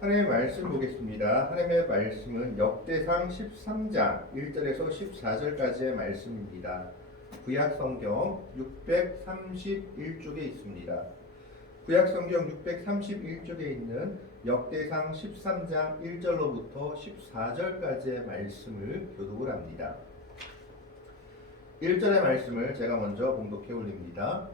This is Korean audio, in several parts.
하나님의 말씀 보겠습니다. 하나님의 말씀은 역대상 13장 1절에서 14절까지의 말씀입니다. 구약성경 631쪽에 있습니다. 구약성경 631쪽에 있는 역대상 13장 1절로부터 14절까지의 말씀을 교독을 합니다. 1절의 말씀을 제가 먼저 봉독해 올립니다.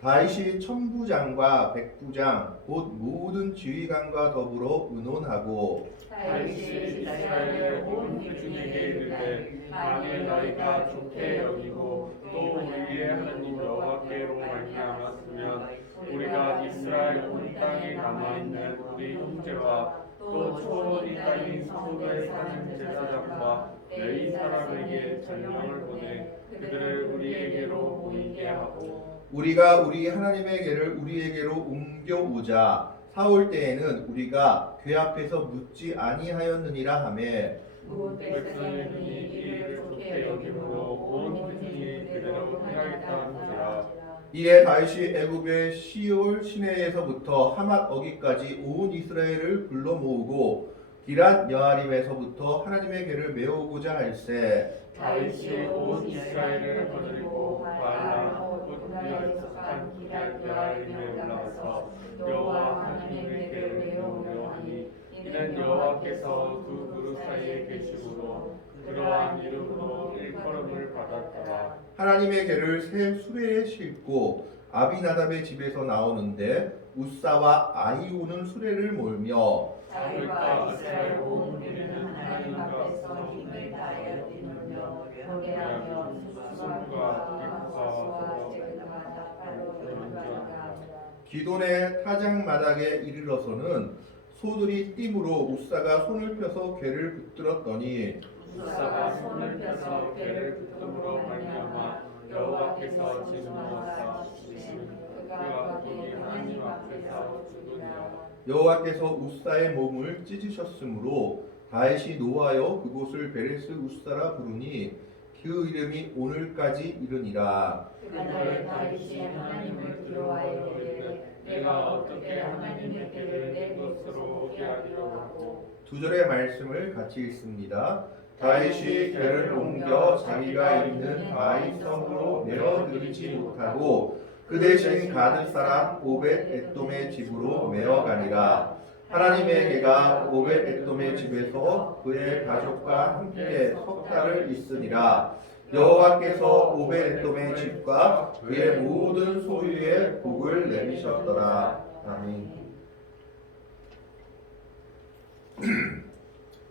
다윗이 천부장과 백부장 곧 모든 지휘관과 더불어 의논하고 다윗이 이스라엘의 온 회중에게 이르되 만일 너희가 좋게 여기고 또 우리의 하나님 여호와께로 말미암았으면 우리가 이스라엘 온 땅에 남아있는 우리 형제와 또 초원이 땅인 소도에 사는 제사장과 레위 사람에게 전령을 보내 그들을 우리에게로 모이게 하고 우리가 우리 하나님의 궤를 우리에게로 옮겨오자 사올 때에는 우리가 궤 앞에서 묻지 아니하였느니라 하매 곧 백성의 눈이 이를 좋게 여김으로 온 회중이 그대로 행하였다 하니라. 이에 다윗이 애굽의 시올 시내에서부터 하맛 어기까지 온 이스라엘을 불러 모으고 기랏 여아림에서부터 하나님의 궤를 메우고자 할세 다윗이 온 이스라엘을 거느리고 바알람 곧 그에 속한 기럇 여아림에 올라가서 여호와 하나님의 궤를 메우려 하니 이는 여호와께서 두 그룹 사이에 계시므로 그러한 이름으로 일컬음을 받았더라. 하나님의 궤를 새 수레에 싣고 아비나답의 집에서 나오는데 우사와 아히오는 수레를 몰며 다윗과 이스라엘 온 무리는 하나님 앞에서 힘을 다하여 뛰놀며 노래하며 수송과 기뻐하와 제그마 나팔로 연주하니라. 기돈의 타작마당에 이르러서는 소들이 띠므로 우사가 손을 펴서 궤를 붙들었더니 우사가 손을 펴서 궤를 붙음으로 말미암아 여호와께서 진노하사 치시니 그가 거기 하나님 앞에서 죽으리라. 여호와께서 우사의 몸을 찢으셨으므로 다윗이 노하여 그곳을 베레스 우사라 부르니 그 이름이 오늘까지 이르니라. 그날에 다윗이 하나님을 두려워하여 이르되 내가 어떻게 하나님의 궤를 내 곳으로 오게 하리요 하고. 두 절의 말씀을 같이 읽습니다. 다윗이 궤를 옮겨 자기가 있는 다윗성으로 메어들이지 못하고 그 대신 가드 사람 오벳 에돔의 집으로 메어가니라. 하나님의 궤가 오벳 에돔의 집에서 그의 가족과 함께 석 달을 있으니라. 여호와께서 오벳 에돔의 집과 그의 모든 소유에 복을 내리셨더라. 아멘.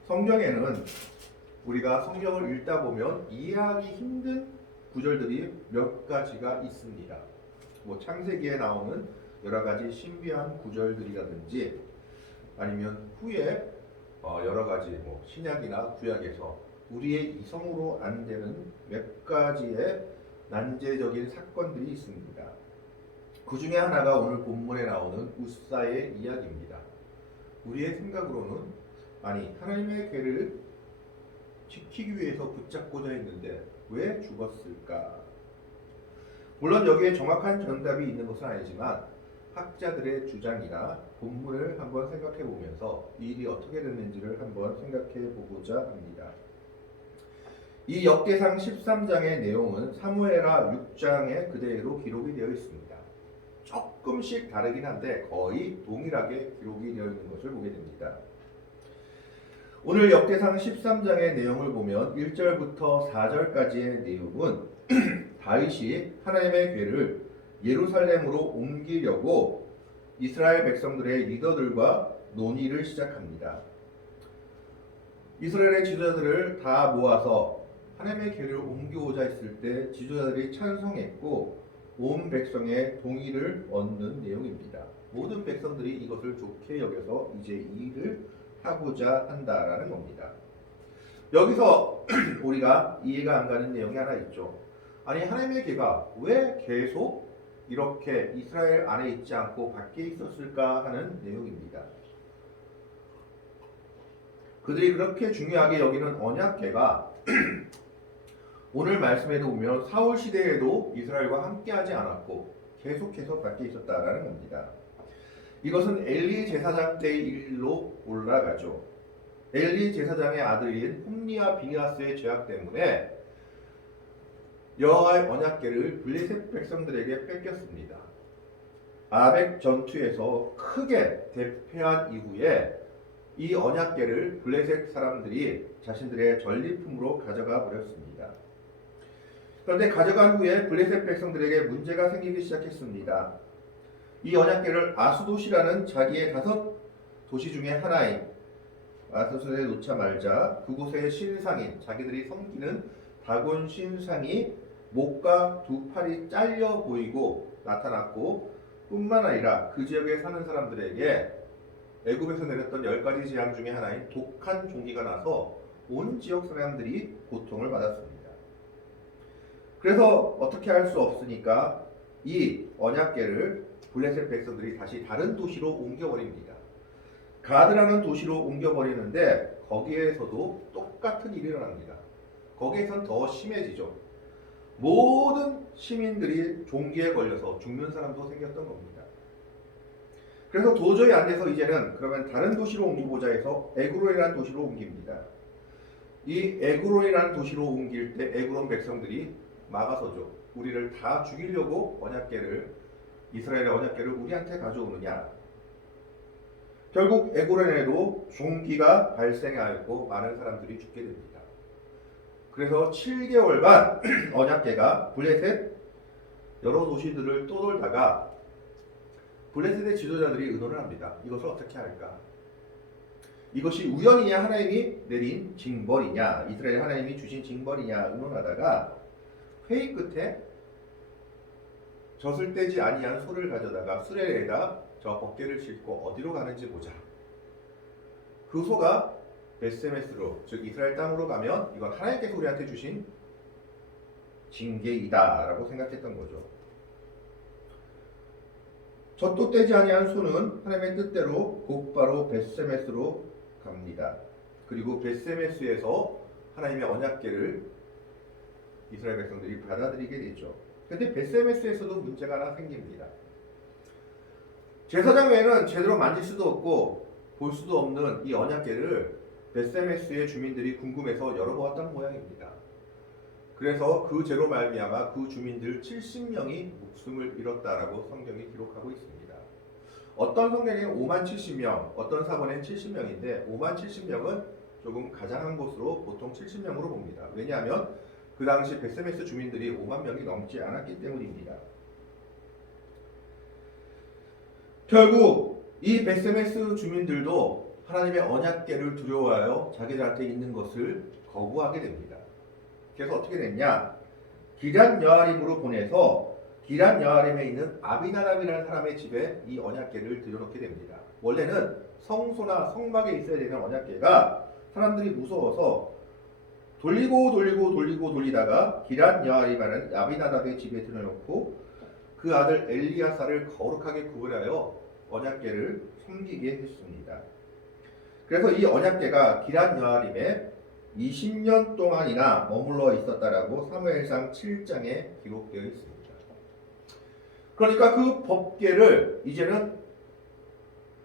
성경에는 우리가 성경을 읽다 보면 이해하기 힘든 구절들이 몇 가지가 있습니다. 창세기에 나오는 여러 가지 신비한 구절들이라든지 아니면 후에 여러 가지 신약이나 구약에서 우리의 이성으로 안 되는 몇 가지의 난제적인 사건들이 있습니다. 그 중에 하나가 오늘 본문에 나오는 우사의 이야기입니다. 우리의 생각으로는 하나님의 궤를 지키기 위해서 붙잡고자 했는데 왜 죽었을까? 물론 여기에 정확한 정답이 있는 것은 아니지만 학자들의 주장이나 본문을 한번 생각해 보면서 이 일이 어떻게 됐는지를 한번 생각해 보고자 합니다. 이 역대상 13장의 내용은 사무엘하 6장에 그대로 기록이 되어 있습니다. 조금씩 다르긴 한데 거의 동일하게 기록이 되어 있는 것을 보게 됩니다. 오늘 역대상 13장의 내용을 보면 1절부터 4절까지의 내용은 다윗이 하나님의 궤를 예루살렘으로 옮기려고 이스라엘 백성들의 리더들과 논의를 시작합니다. 이스라엘의 지도자들을 다 모아서 하나님의 궤를 옮겨오자 했을 때 지도자들이 찬성했고 온 백성의 동의를 얻는 내용입니다. 모든 백성들이 이것을 좋게 여겨서 이제 이 일을 하고자 한다라는 겁니다. 여기서 우리가 이해가 안 가는 내용이 하나 있죠. 하나님의 궤가 왜 계속 이렇게 이스라엘 안에 있지 않고 밖에 있었을까 하는 내용입니다. 그들이 그렇게 중요하게 여기는 언약궤가 오늘 말씀에도 보면 사울 시대에도 이스라엘과 함께하지 않았고 계속해서 밖에 있었다라는 겁니다. 이것은 엘리 제사장 때의 일로 올라가죠. 엘리 제사장의 아들인 홈리와 비니하스의 죄악 때문에 여호와의 언약궤를 블레셋 백성들에게 뺏겼습니다. 아벡 전투에서 크게 대패한 이후에 이 언약궤를 블레셋 사람들이 자신들의 전리품으로 가져가 버렸습니다. 그런데 가져간 후에 블레셋 백성들에게 문제가 생기기 시작했습니다. 이 언약궤를 아수도시라는 자기의 5 도시 중에 하나인 아수도시에 놓자 말자 그곳의 신상인 자기들이 섬기는 다곤 신상이 목과 2 팔이 잘려 보이고 나타났고 뿐만 아니라 그 지역에 사는 사람들에게 애굽에서 내렸던 10가지 재앙 중에 하나인 독한 종기가 나서 온 지역 사람들이 고통을 받았습니다. 그래서 어떻게 할 수 없으니까 이 언약궤를 블레셋 백성들이 다시 다른 도시로 옮겨버립니다. 가드라는 도시로 옮겨버리는데 거기에서도 똑같은 일이 일어납니다. 거기에선 더 심해지죠. 모든 시민들이 종기에 걸려서 죽는 사람도 생겼던 겁니다. 그래서 도저히 안 돼서 이제는 그러면 다른 도시로 옮기보자 해서 에그론이라는 도시로 옮깁니다. 이 에그론이라는 도시로 옮길 때 에그론 백성들이 막아서죠. 우리를 다 죽이려고 이스라엘의 언약궤를 우리한테 가져오느냐. 결국 에그론에도 종기가 발생하였고 많은 사람들이 죽게 됩니다. 그래서 7개월간 언약궤가 블레셋 여러 도시들을 떠돌다가 블레셋의 지도자들이 의논을 합니다. 이것을 어떻게 할까? 이것이 우연이냐 하나님이 내린 징벌이냐 이스라엘 하나님이 주신 징벌이냐 의논하다가 회의 끝에 젖을 떼지 아니한 소를 가져다가 수레에다 저 법궤를 싣고 어디로 가는지 보자. 그 소가 베스메스로 즉 이스라엘 땅으로 가면 이건 하나님께서 우리한테 주신 징계이다 라고 생각했던 거죠. 젖도 떼지 아니한 소는 하나님의 뜻대로 곧바로 베스메스로 갑니다. 그리고 베스메스에서 하나님의 언약궤를 이스라엘 백성들이 받아들이게 되죠. 그런데 베스메스에서도 문제가 하나 생깁니다. 제사장 외에는 제대로 만질 수도 없고 볼 수도 없는 이 언약궤를 베스메스의 주민들이 궁금해서 열어보았던 모양입니다. 그래서 그 죄로 말미암아 그 주민들 70명이 목숨을 잃었다라고 성경이 기록하고 있습니다. 어떤 성경에는 5만 70명, 어떤 사본에는 70명인데 5만 70명은 조금 가장한 것으로 보통 70명으로 봅니다. 왜냐하면 그 당시 베스메스 주민들이 5만 명이 넘지 않았기 때문입니다. 결국 이 베스메스 주민들도 하나님의 언약궤를 두려워하여 자기들한테 있는 것을 거부하게 됩니다. 그래서 어떻게 됐냐? 기럇 여아림으로 보내서 기럇 여아림에 있는 아비나답이라는 사람의 집에 이 언약궤를 들여놓게 됩니다. 원래는 성소나 성막에 있어야 되는 언약궤가 사람들이 무서워서 돌리다가 기럇 여아림이라는 아비나답의 집에 들여놓고 그 아들 엘리야사를 거룩하게 구별하여 언약궤를 섬기게 했습니다. 그래서 이 언약궤가 기럇 여아림에 20년 동안이나 머물러 있었다라고 사무엘상 7장에 기록되어 있습니다. 그러니까 그 법궤를 이제는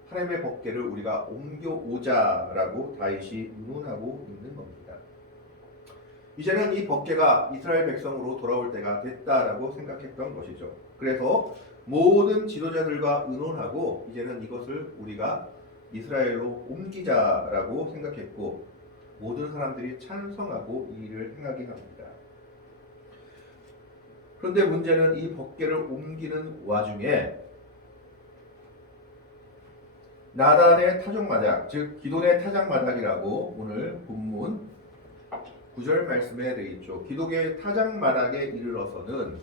하나님의 법궤를 우리가 옮겨오자라고 다윗이 의논하고 있는 겁니다. 이제는 이 법궤가 이스라엘 백성으로 돌아올 때가 됐다라고 생각했던 것이죠. 그래서 모든 지도자들과 의논하고 이제는 이것을 우리가 이스라엘로 옮기자라고 생각했고 모든 사람들이 찬성하고 이 일을 행하게 합니다. 그런데 문제는 이 법궤를 옮기는 와중에 나단의 타작마당, 즉 기돈의 타작마당이라고 오늘 본문 9절 말씀에 되어 있죠. 기독의 타작마당에 이르러서는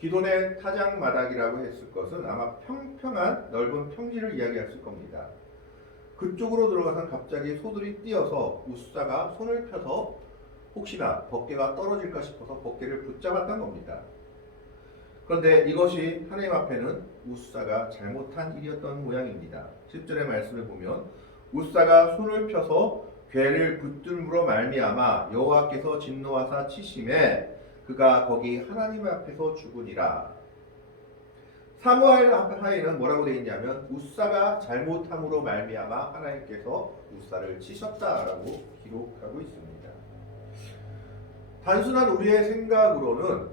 기돈의 타작마당이라고 했을 것은 아마 평평한 넓은 평지를 이야기했을 겁니다. 그쪽으로 들어가서 갑자기 소들이 뛰어서 우사가 손을 펴서 혹시나 법궤가 떨어질까 싶어서 법궤를 붙잡았던 겁니다. 그런데 이것이 하나님 앞에는 우사가 잘못한 일이었던 모양입니다. 10절의 말씀을 보면 우사가 손을 펴서 궤를 붙들므로 말미암아 여호와께서 진노하사 치심에 그가 거기 하나님 앞에서 죽으니라. 사무엘 하에는 뭐라고 되어 있냐면 우사가 잘못함으로 말미암아 하나님께서 우사를 치셨다라고 기록하고 있습니다. 단순한 우리의 생각으로는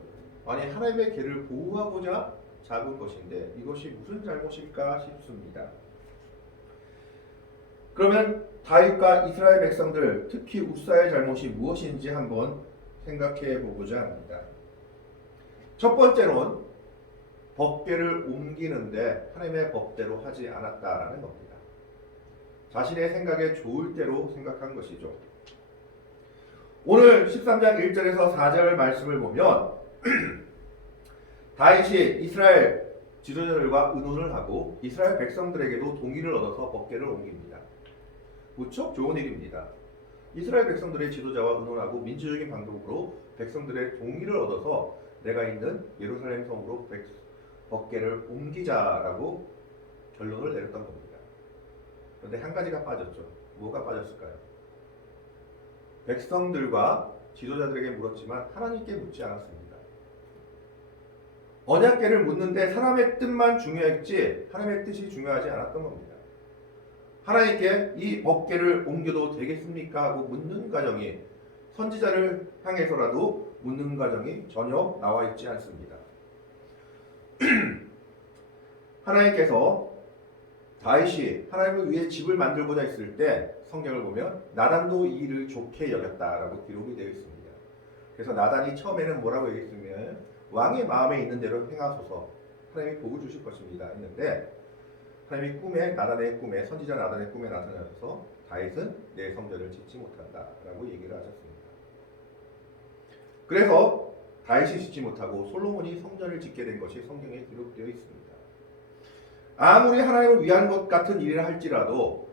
아니 하나님의 계를 보호하고자 잡은 것인데 이것이 무슨 잘못일까 싶습니다. 그러면 다윗과 이스라엘 백성들 특히 우사의 잘못이 무엇인지 한번 생각해 보고자 합니다. 첫 번째로는 법궤를 옮기는데 하나님의 법대로 하지 않았다라는 겁니다. 자신의 생각에 좋을 대로 생각한 것이죠. 오늘 13장 1절에서 4절 말씀을 보면 다윗이 이스라엘 지도자들과 의논을 하고 이스라엘 백성들에게도 동의를 얻어서 법궤를 옮깁니다. 무척 좋은 일입니다. 이스라엘 백성들의 지도자와 의논하고 민주적인 방법으로 백성들의 동의를 얻어서 내가 있는 예루살렘 성으로 법궤를 옮기자라고 결론을 내렸던 겁니다. 그런데 한 가지가 빠졌죠. 뭐가 빠졌을까요? 백성들과 지도자들에게 물었지만 하나님께 묻지 않았습니다. 언약궤를 묻는데 사람의 뜻만 중요했지 하나님의 뜻이 중요하지 않았던 겁니다. 하나님께 이 법궤를 옮겨도 되겠습니까? 하고 묻는 과정이 선지자를 향해서라도 묻는 과정이 전혀 나와 있지 않습니다. 하나님께서 다윗이 하나님을 위해 집을 만들고자 했을 때 성경을 보면 나단도 이 일을 좋게 여겼다라고 기록이 되어 있습니다. 그래서 나단이 처음에는 뭐라고 얘기했으면 왕의 마음에 있는 대로 행하소서 하나님이 복을 주실 것입니다 했는데 하나님이 나단의 꿈에 선지자 나단의 꿈에 나타나셔서 다윗은 내 성전을 짓지 못한다라고 얘기를 하셨습니다. 그래서 다윗이 짓지 못하고 솔로몬이 성전을 짓게 된 것이 성경에 기록되어 있습니다. 아무리 하나님을 위한 것 같은 일을 할지라도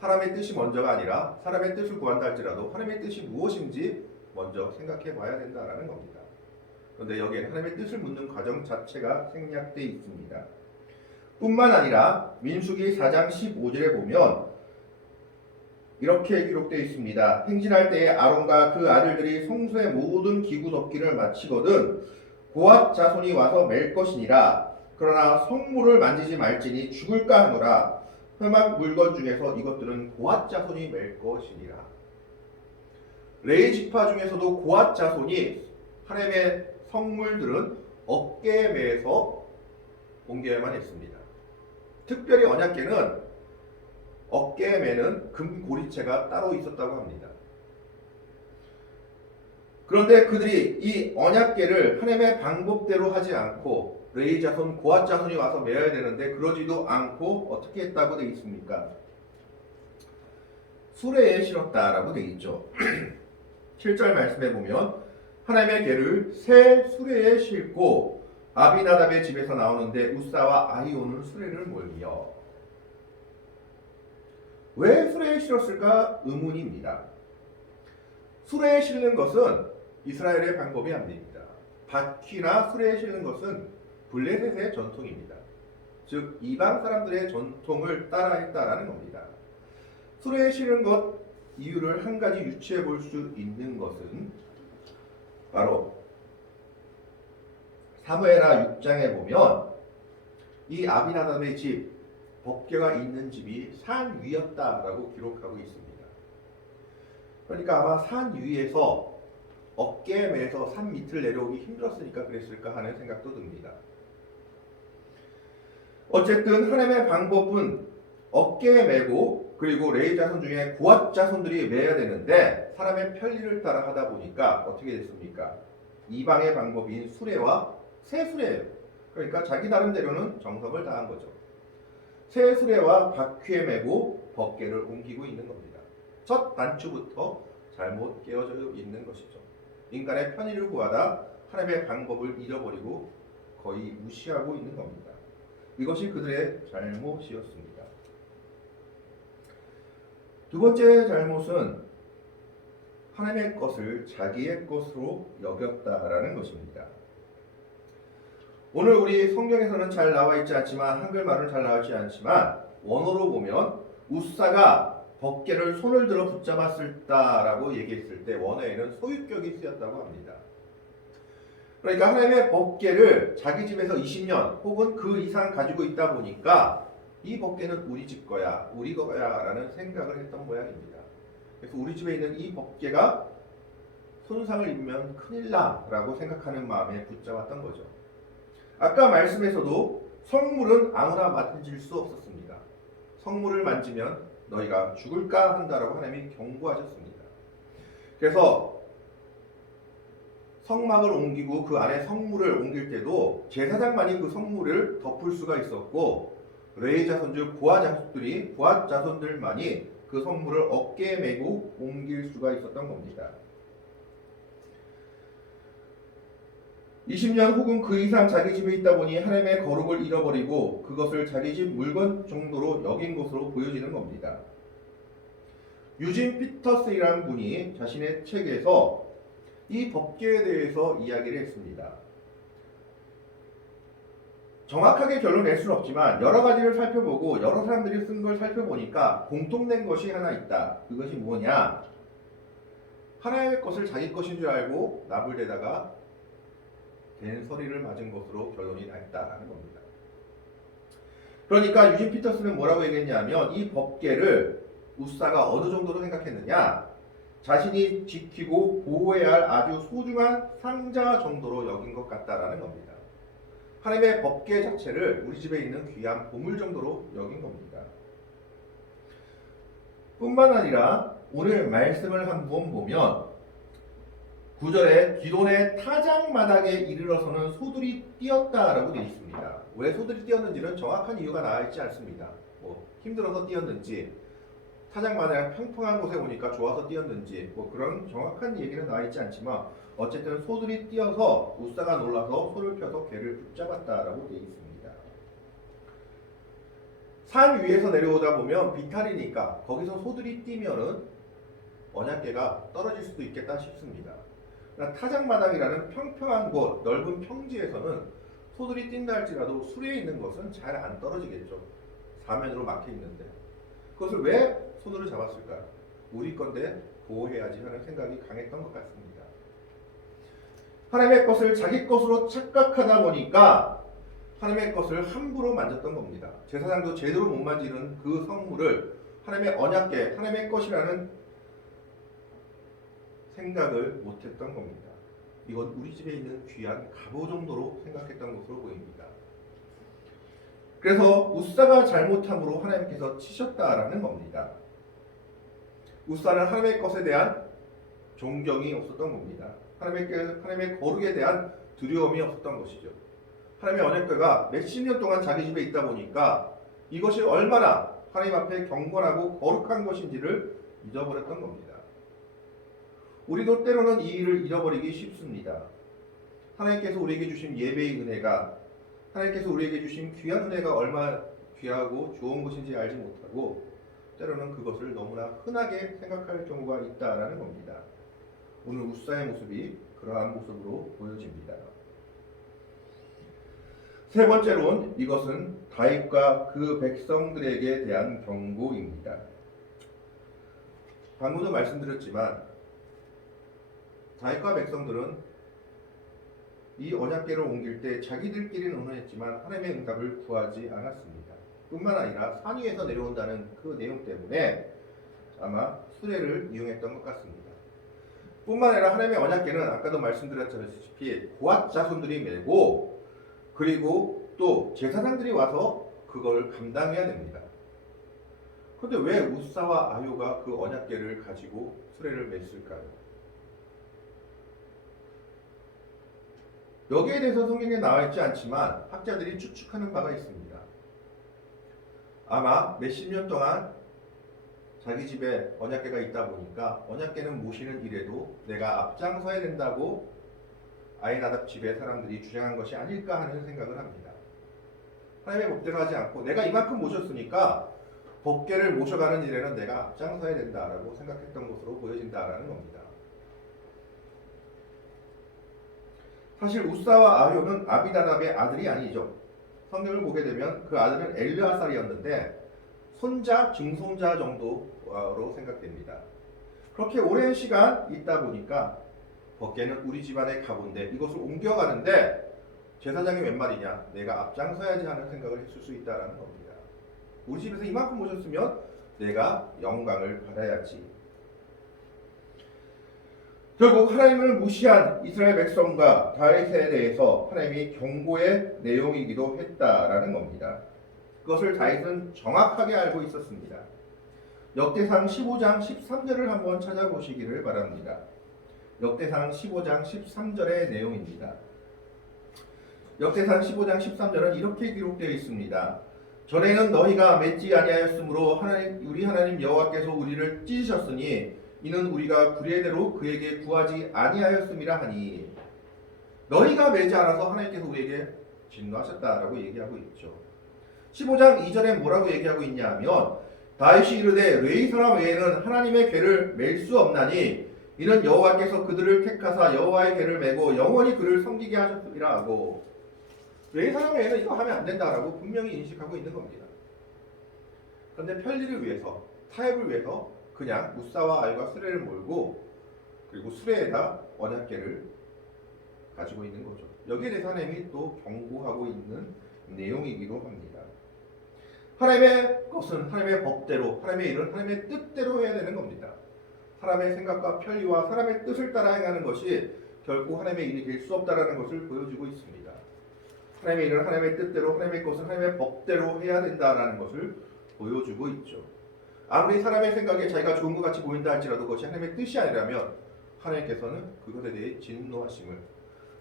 사람의 뜻이 먼저가 아니라 사람의 뜻을 구한다 할지라도 하나님의 뜻이 무엇인지 먼저 생각해 봐야 된다라는 겁니다. 그런데 여기에는 하나님의 뜻을 묻는 과정 자체가 생략되어 있습니다. 뿐만 아니라 민수기 4장 15절에 보면 이렇게 기록되어 있습니다. 행진할 때에 아론과 그 아들들이 성소의 모든 기구 덮기를 마치거든 고앗 자손이 와서 맬 것이니라. 그러나 성물을 만지지 말지니 죽을까 하노라. 회막 물건 중에서 이것들은 고앗 자손이 맬 것이니라. 레위 지파 중에서도 고앗 자손이 하나님의 성물들은 어깨에 매서 옮겨야만 했습니다. 특별히 언약궤는 어깨에 매는 금 고리채가 따로 있었다고 합니다. 그런데 그들이 이 언약궤를 하나님의 방법대로 하지 않고 레위 자손, 고앗 자손이 와서 매야 되는데 그러지도 않고 어떻게 했다고 되어 있습니까? 수레에 실었다라고 되어 있죠. 7절 말씀에 보면 하나님의 궤를 새 수레에 싣고 아비나답의 집에서 나오는데 우사와 아히오는 수레를 몰며. 왜 수레에 실었을까 의문입니다. 수레에 실는 것은 이스라엘의 방법이 아닙니다. 바퀴나 수레에 실는 것은 블레셋의 전통입니다. 즉 이방 사람들의 전통을 따라했다라는 겁니다. 수레에 실는 것 이유를 한 가지 유추해 볼 수 있는 것은 바로 사무엘하 6장에 보면 이 아비나답의 집, 법궤가 있는 집이 산 위였다라고 기록하고 있습니다. 그러니까 아마 산 위에서 어깨에 매서 산 밑을 내려오기 힘들었으니까 그랬을까 하는 생각도 듭니다. 어쨌든 하나님의 방법은 어깨에 매고 그리고 레위 자손 중에 고앗 자손들이 매야 되는데 사람의 편리를 따라 하다 보니까 어떻게 됐습니까? 이방의 방법인 수레와 새 수레예요. 그러니까 자기 나름대로는 정석을 다한 거죠. 새 수레와 바퀴에 매고 법궤를 옮기고 있는 겁니다. 첫 단추부터 잘못 깨어져 있는 것이죠. 인간의 편의를 구하다 하나님의 방법을 잃어버리고 거의 무시하고 있는 겁니다. 이것이 그들의 잘못이었습니다. 두 번째 잘못은 하나님의 것을 자기의 것으로 여겼다라는 것입니다. 오늘 우리 성경에서는 잘 나와 있지 않지만 한글말은 잘 나와 있지 않지만 원어로 보면 우사가 법궤를 손을 들어 붙잡았을다라고 얘기했을 때 원어에는 소유격이 쓰였다고 합니다. 그러니까 하나님의 법궤를 자기 집에서 20년 혹은 그 이상 가지고 있다 보니까 이 법궤는 우리 집 거야, 우리 거야 라는 생각을 했던 모양입니다. 그래서 우리 집에 있는 이 법궤가 손상을 입으면 큰일 나 라고 생각하는 마음에 붙잡았던 거죠. 아까 말씀에서도 성물은 아무나 만질 수 없었습니다. 성물을 만지면 너희가 죽을까 한다라고 하나님이 경고하셨습니다. 그래서 성막을 옮기고 그 안에 성물을 옮길 때도 제사장만이 그 성물을 덮을 수가 있었고 레위 자손 즉 부하 자손들만이 그 성물을 어깨에 메고 옮길 수가 있었던 겁니다. 20년 혹은 그 이상 자기 집에 있다 보니 하나님의 거룩을 잃어버리고 그것을 자기 집 물건 정도로 여긴 것으로 보여지는 겁니다. 유진 피터스이라는 분이 자신의 책에서 이 법궤에 대해서 이야기를 했습니다. 정확하게 결론 낼 수는 없지만 여러 가지를 살펴보고 여러 사람들이 쓴 걸 살펴보니까 공통된 것이 하나 있다. 그것이 뭐냐? 하나님의 것을 자기 것인 줄 알고 나불대다가 된소리를 맞은 것으로 결론이 났다라는 겁니다. 그러니까 유진 피터스는 뭐라고 얘기했냐면 이 법궤를 우사가 어느 정도로 생각했느냐? 자신이 지키고 보호해야 할 아주 소중한 상자 정도로 여긴 것 같다라는 겁니다. 하나님의 법궤 자체를 우리 집에 있는 귀한 보물 정도로 여긴 겁니다. 뿐만 아니라 오늘 말씀을 한번 보면 9절에 기돈의 타작마당에 이르러서는 소들이 뛰었다라고 되어 있습니다. 왜 소들이 뛰었는지는 정확한 이유가 나와 있지 않습니다. 힘들어서 뛰었는지 타작마당에 평평한 곳에 오니까 좋아서 뛰었는지 그런 정확한 얘기는 나와 있지 않지만 어쨌든 소들이 뛰어서 우사가 놀라서 소를 펴서 개를 붙잡았다라고 되어 있습니다. 산 위에서 내려오다 보면 비탈이니까 거기서 소들이 뛰면은 언약궤가 떨어질 수도 있겠다 싶습니다. 타작마당이라는 평평한 곳, 넓은 평지에서는 소들이 뛴다 할지라도 수레에 있는 것은 잘 안 떨어지겠죠. 사면으로 막혀 있는데 그것을 왜 손으로 잡았을까요? 우리 건데 보호해야지 하는 생각이 강했던 것 같습니다. 하나님의 것을 자기 것으로 착각하다 보니까 하나님의 것을 함부로 만졌던 겁니다. 제사장도 제대로 못 만지는 그 성물을 하나님의 언약궤, 하나님의 것이라는 생각을 못했던 겁니다. 이건 우리 집에 있는 귀한 갑오 정도로 생각했던 것으로 보입니다. 그래서 우사가 잘못함으로 하나님께서 치셨다라는 겁니다. 우사는 하나님의 것에 대한 존경이 없었던 겁니다. 하나님의 거룩에 대한 두려움이 없었던 것이죠. 하나님의 언약궤가 몇십 년 동안 자기 집에 있다 보니까 이것이 얼마나 하나님 앞에 경건하고 거룩한 것인지를 잊어버렸던 겁니다. 우리도 때로는 이 일을 잃어버리기 쉽습니다. 하나님께서 우리에게 주신 예배의 은혜가 하나님께서 우리에게 주신 귀한 은혜가 얼마나 귀하고 좋은 것인지 알지 못하고 때로는 그것을 너무나 흔하게 생각할 경우가 있다라는 겁니다. 오늘 우사의 모습이 그러한 모습으로 보여집니다. 세 번째로는 이것은 다윗과 그 백성들에게 대한 경고입니다. 방금도 말씀드렸지만 다윗과 백성들은 이 언약궤를 옮길 때 자기들끼리는 의논했지만 하나님의 응답을 구하지 않았습니다. 뿐만 아니라 산 위에서 내려온다는 그 내용 때문에 아마 수레를 이용했던 것 같습니다. 뿐만 아니라 하나님의 언약궤는 아까도 말씀드렸다시피 고앗 자손들이 메고 그리고 또 제사장들이 와서 그걸 감당해야 됩니다. 그런데 왜 우사와 아효가 그 언약궤를 가지고 수레를 맸을까요? 여기에 대해서 성경에 나와 있지 않지만 학자들이 추측하는 바가 있습니다. 아마 몇십 년 동안 자기 집에 언약궤가 있다 보니까 언약궤는 모시는 일에도 내가 앞장서야 된다고 아히나답 집의 사람들이 주장한 것이 아닐까 하는 생각을 합니다. 하나님의 법대로 하지 않고 내가 이만큼 모셨으니까 법궤를 모셔가는 일에는 내가 앞장서야 된다라고 생각했던 것으로 보여진다라는 겁니다. 사실 우사와 아효는 아비나답의 아들이 아니죠. 성경을 보게 되면 그 아들은 엘르아살이었는데 손자, 증손자 정도로 생각됩니다. 그렇게 오랜 시간 있다 보니까 법궤는 우리 집안에 가본데 이것을 옮겨가는데 제사장이 웬 말이냐, 내가 앞장서야지 하는 생각을 했을 수 있다는 겁니다. 우리 집에서 이만큼 모셨으면 내가 영광을 받아야지. 결국 하나님을 무시한 이스라엘 백성과 다윗에 대해서 하나님이 경고의 내용이기도 했다라는 겁니다. 그것을 다윗은 정확하게 알고 있었습니다. 역대상 15장 13절을 한번 찾아보시기를 바랍니다. 역대상 15장 13절의 내용입니다. 역대상 15장 13절은 이렇게 기록되어 있습니다. 전에는 너희가 맺지 아니하였으므로 우리 하나님 여호와께서 우리를 찢으셨으니 이는 우리가 구례대로 그에게 구하지 아니하였음이라 하니, 너희가 매지 않아서 하나님께서 우리에게 진노하셨다라고 얘기하고 있죠. 15장 2절에 뭐라고 얘기하고 있냐면, 다윗이 이르되 레위 사람 외에는 하나님의 궤를 맬 수 없나니 이는 여호와께서 그들을 택하사 여호와의 궤를 메고 영원히 그를 섬기게 하셨음이라 하고, 레위 사람 외에는 이거 하면 안 된다라고 분명히 인식하고 있는 겁니다. 그런데 편리를 위해서, 타협을 위해서 그냥 무사와 알과 수레를 몰고 그리고 수레에다 언약궤를 가지고 있는 거죠. 여기에 대해서 하나님이 또 경고하고 있는 내용이기도 합니다. 하나님의 것은 하나님의 법대로, 하나님의 일은 하나님의 뜻대로 해야 되는 겁니다. 사람의 생각과 편리와 사람의 뜻을 따라 행하는 것이 결코 하나님의 일이 될 수 없다는 것을 보여주고 있습니다. 하나님의 일은 하나님의 뜻대로, 하나님의 것은 하나님의 법대로 해야 된다는 것을 보여주고 있죠. 아무리 사람의 생각에 자기가 좋은 것 같이 보인다 할지라도 그것이 하나님의 뜻이 아니라면 하나님께서는 그것에 대해 진노하심을,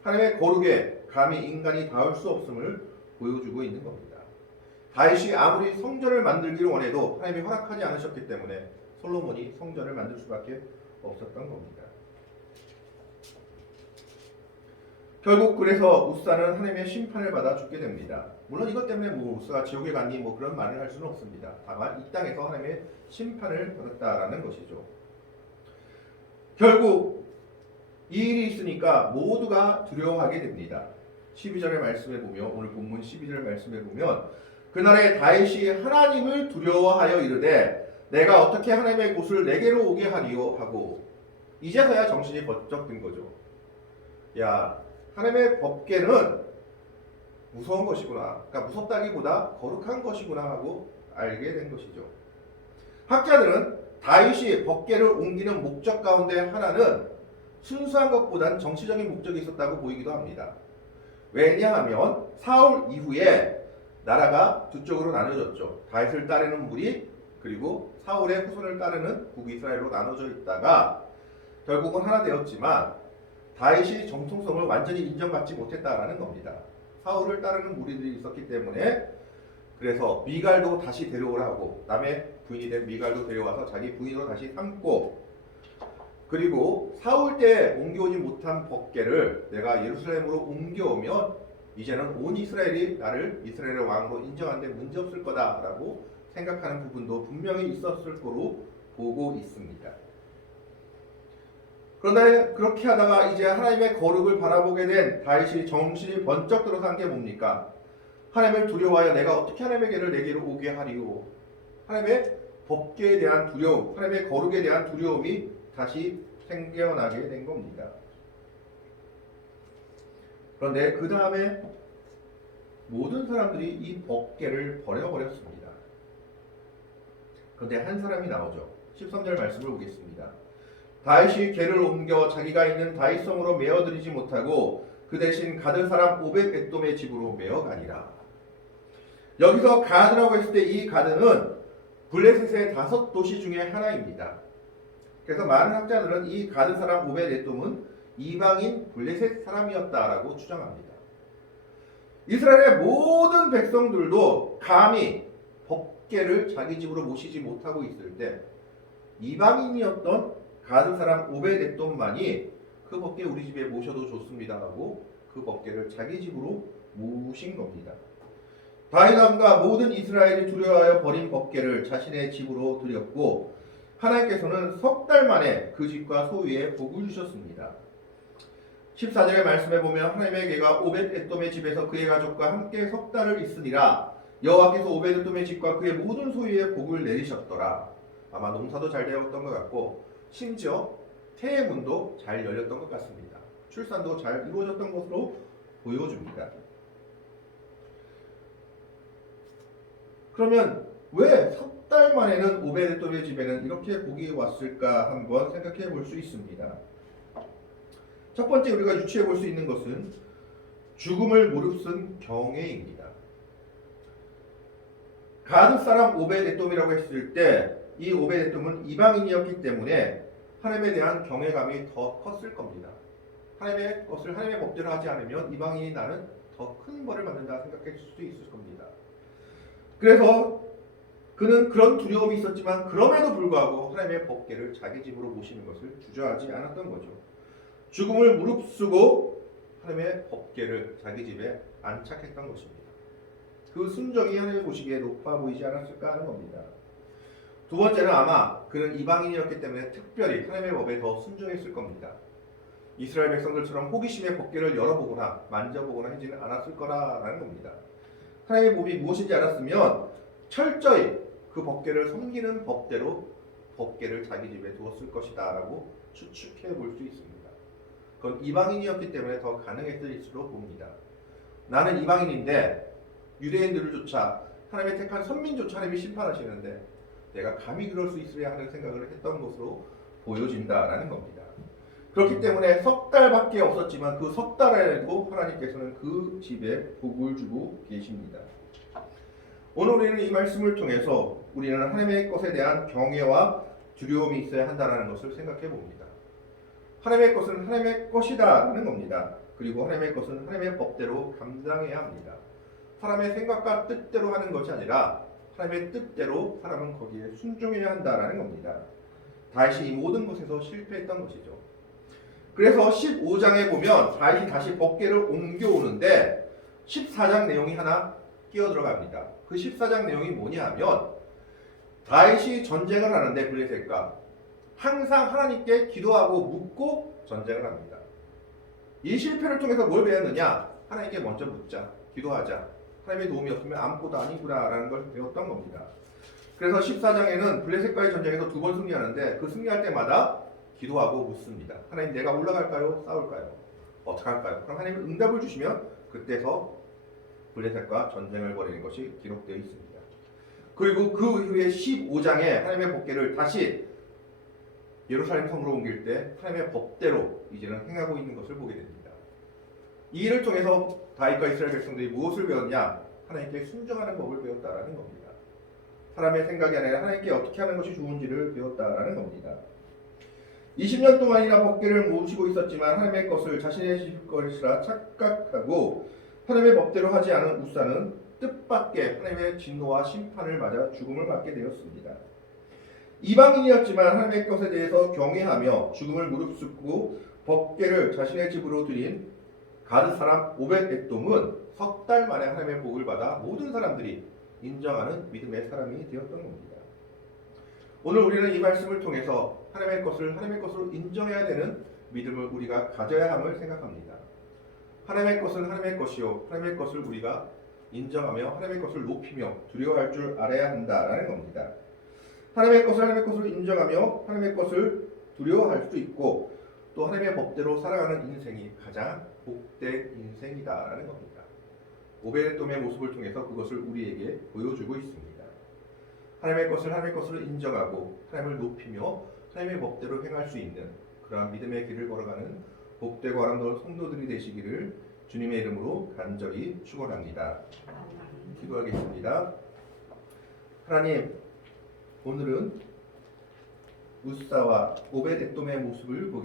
하나님의 거룩에 감히 인간이 닿을 수 없음을 보여주고 있는 겁니다. 다윗이 아무리 성전을 만들기를 원해도 하나님이 허락하지 않으셨기 때문에 솔로몬이 성전을 만들 수밖에 없었던 겁니다. 결국 그래서 우사는 하나님의 심판을 받아 죽게 됩니다. 물론 이것 때문에 우사가 지옥에 갔니 그런 말을 할 수는 없습니다. 다만 이 땅에서 하나님의 심판을 받았다라는 것이죠. 결국 이 일이 있으니까 모두가 두려워하게 됩니다. 12절의 말씀에 보면, 오늘 본문 12절 말씀에 보면, 그날에 다윗이 하나님을 두려워하여 이르되 내가 어떻게 하나님의 곳을 내게로 오게 하리요 하고, 이제서야 정신이 번쩍 든 거죠. 야, 하나님의 법궤는 무서운 것이구나. 그러니까 무섭다기보다 거룩한 것이구나 하고 알게 된 것이죠. 학자들은 다윗이 법궤를 옮기는 목적 가운데 하나는 순수한 것보단 정치적인 목적이 있었다고 보이기도 합니다. 왜냐하면 사울 이후에 나라가 두 쪽으로 나눠졌죠. 다윗을 따르는 무리, 그리고 사울의 후손을 따르는 북이스라엘로 나눠져 있다가 결국은 하나 되었지만 다윗이 정통성을 완전히 인정받지 못했다라는 겁니다. 사울을 따르는 무리들이 있었기 때문에, 그래서 미갈도 다시 데려오라고, 남의 부인이 된 미갈도 데려와서 자기 부인으로 다시 삼고, 그리고 사울 때 옮겨오지 못한 법궤를 내가 예루살렘으로 옮겨오면 이제는 온 이스라엘이 나를 이스라엘의 왕으로 인정하는데 문제없을 거다라고 생각하는 부분도 분명히 있었을 거로 보고 있습니다. 그런데 그렇게 하다가 이제 하나님의 거룩을 바라보게 된 다윗이 정신이 번쩍 들어서 한 게 뭡니까? 하나님을 두려워하여 내가 어떻게 하나님의 궤를 내게로 오게 하리요. 하나님의 법궤에 대한 두려움, 하나님의 거룩에 대한 두려움이 다시 생겨나게 된 겁니다. 그런데 그 다음에 모든 사람들이 이 법궤를 버려버렸습니다. 그런데 한 사람이 나오죠. 13절 말씀을 보겠습니다. 다윗이 궤를 옮겨 자기가 있는 다윗성으로 메어들이지 못하고 그 대신 가드 사람 오벳 에돔의 집으로 메어가니라. 여기서 가드라고 했을 때 이 가드는 블레셋의 5도시 중에 하나입니다. 그래서 많은 학자들은 이 가드 사람 오벳 에돔은 이방인 블레셋 사람이었다라고 추정합니다. 이스라엘의 모든 백성들도 감히 법궤를 자기 집으로 모시지 못하고 있을 때 이방인이었던 가드 사람 오벳 에돔만이 그 법궤 우리 집에 모셔도 좋습니다 하고 그 법궤를 자기 집으로 모신 겁니다. 다윗 왕과 모든 이스라엘이 두려워하여 버린 법궤를 자신의 집으로 들였고, 하나님께서는 석 달 만에 그 집과 소유에 복을 주셨습니다. 14절의 말씀에 보면 하나님의 궤가 오벳 에돔의 집에서 그의 가족과 함께 석 달을 있으니라. 여호와께서 오벳 에돔의 집과 그의 모든 소유에 복을 내리셨더라. 아마 농사도 잘 되었던 것 같고 심지어 태의 문도 잘 열렸던 것 같습니다. 출산도 잘 이루어졌던 것으로 보여줍니다. 그러면 왜 석 달 만에는 오베데돔의 집에는 이렇게 복이 왔을까 한번 생각해 볼 수 있습니다. 첫 번째 우리가 유추해 볼 수 있는 것은 죽음을 무릅쓴 경외입니다. 가드 사람 오베데돔이라고 했을 때 이 오베데돔은 이방인이었기 때문에 하나님에 대한 경외감이 더 컸을 겁니다. 하나님의 것을 하나님의 법대로 하지 않으면 이방인이 나는 더 큰 벌을 받는다 생각할 수 있을 겁니다. 그래서 그는 그런 두려움이 있었지만 그럼에도 불구하고 하나님의 법궤를 자기 집으로 모시는 것을 주저하지 않았던 거죠. 죽음을 무릅쓰고 하나님의 법궤를 자기 집에 안착했던 것입니다. 그 순종이 하나님 보시기에 높아 보이지 않았을까 하는 겁니다. 두 번째는 아마 그는 이방인이었기 때문에 특별히 하나님의 법에 더 순종했을 겁니다. 이스라엘 백성들처럼 호기심에 법궤를 열어보거나 만져보거나 하지는 않았을 거라는 겁니다. 하나님의 법이 무엇인지 알았으면 철저히 그 법궤를 섬기는 법대로 법궤를 자기 집에 두었을 것이다 라고 추측해 볼 수 있습니다. 그건 이방인이었기 때문에 더 가능했을지로 봅니다. 나는 이방인인데 유대인들을 조차 하나님의 택한 선민조차 하나님이 심판하시는데 내가 감히 그럴 수 있으랴 하는 생각을 했던 것으로 보여진다라는 겁니다. 그렇기 때문에 석 달밖에 없었지만 그 석 달에도 하나님께서는 그 집에 복을 주고 계십니다. 오늘 우리는 이 말씀을 통해서 우리는 하나님의 것에 대한 경외와 두려움이 있어야 한다는 것을 생각해 봅니다. 하나님의 것은 하나님의 것이다라는 겁니다. 그리고 하나님의 것은 하나님의 법대로 감당해야 합니다. 사람의 생각과 뜻대로 하는 것이 아니라 하나님의 뜻대로 사람은 거기에 순종해야 한다라는 겁니다. 다윗이 이 모든 것에서 실패했던 것이죠. 그래서 15장에 보면 다윗이 다시 법궤를 옮겨오는데 14장 내용이 하나 끼어 들어갑니다. 그 14장 내용이 뭐냐 하면 다윗이 전쟁을 하는데 블레셋과 항상 하나님께 기도하고 묻고 전쟁을 합니다. 이 실패를 통해서 뭘 배웠느냐? 하나님께 먼저 묻자, 기도하자. 하나님의 도움이 없으면 아무것도 아니구나 라는 걸 배웠던 겁니다. 그래서 14장에는 블레셋과의 전쟁에서 2번 승리하는데 그 승리할 때마다 기도하고 묻습니다. 하나님 내가 올라갈까요? 싸울까요? 어떻게 할까요? 그럼 하나님은 응답을 주시면 그때서 블레셋과 전쟁을 벌이는 것이 기록되어 있습니다. 그리고 그 이후에 15장에 하나님의 법궤를 다시 예루살렘 성으로 옮길 때 하나님의 법대로 이제는 행하고 있는 것을 보게 됩니다. 이 일을 통해서 다윗과 이스라엘 백성들이 무엇을 배웠냐? 하나님께 순종하는 법을 배웠다라는 겁니다. 사람의 생각이 아니라 하나님께 어떻게 하는 것이 좋은지를 배웠다라는 겁니다. 20년 동안이나 법궤를 모시고 있었지만 하나님의 것을 자신의 집 것이라 착각하고 하나님의 법대로 하지 않은 우사는 뜻밖의 하나님의 진노와 심판을 맞아 죽음을 맞게 되었습니다. 이방인이었지만 하나님의 것에 대해서 경외하며 죽음을 무릅쓰고 법궤를 자신의 집으로 들인 가드 사람 오벳에돔은 석 달 만에 하나님의 복을 받아 모든 사람들이 인정하는 믿음의 사람이 되었던 겁니다. 오늘 우리는 이 말씀을 통해서 하나님의 것을 하나님의 것으로 인정해야 되는 믿음을 우리가 가져야 함을 생각합니다. 하나님의 것은 하나님의 것이요 하나님의 것을 우리가 인정하며 하나님의 것을 높이며 두려워할 줄 알아야 한다라는 겁니다. 하나님의 것을 하나님의 것으로 인정하며 하나님의 것을 두려워할 수 있고 또 하나님의 법대로 살아가는 인생이 가장 복된 인생이다라는 겁니다. 오베데돔의 모습을 통해서 그것을 우리에게 보여주고 있습니다. 하나님의 것을 하나님의 것으로 인정하고 하나님을 높이며 하나님의 법대로 행할 수 있는 그러한 믿음의 길을 걸어가는 복되고 아름다운 성도들이 되시기를 주님의 이름으로 간절히 축원합니다. 기도하겠습니다. 하나님, 오늘은 우사와 오벳에돔의 모습을 보게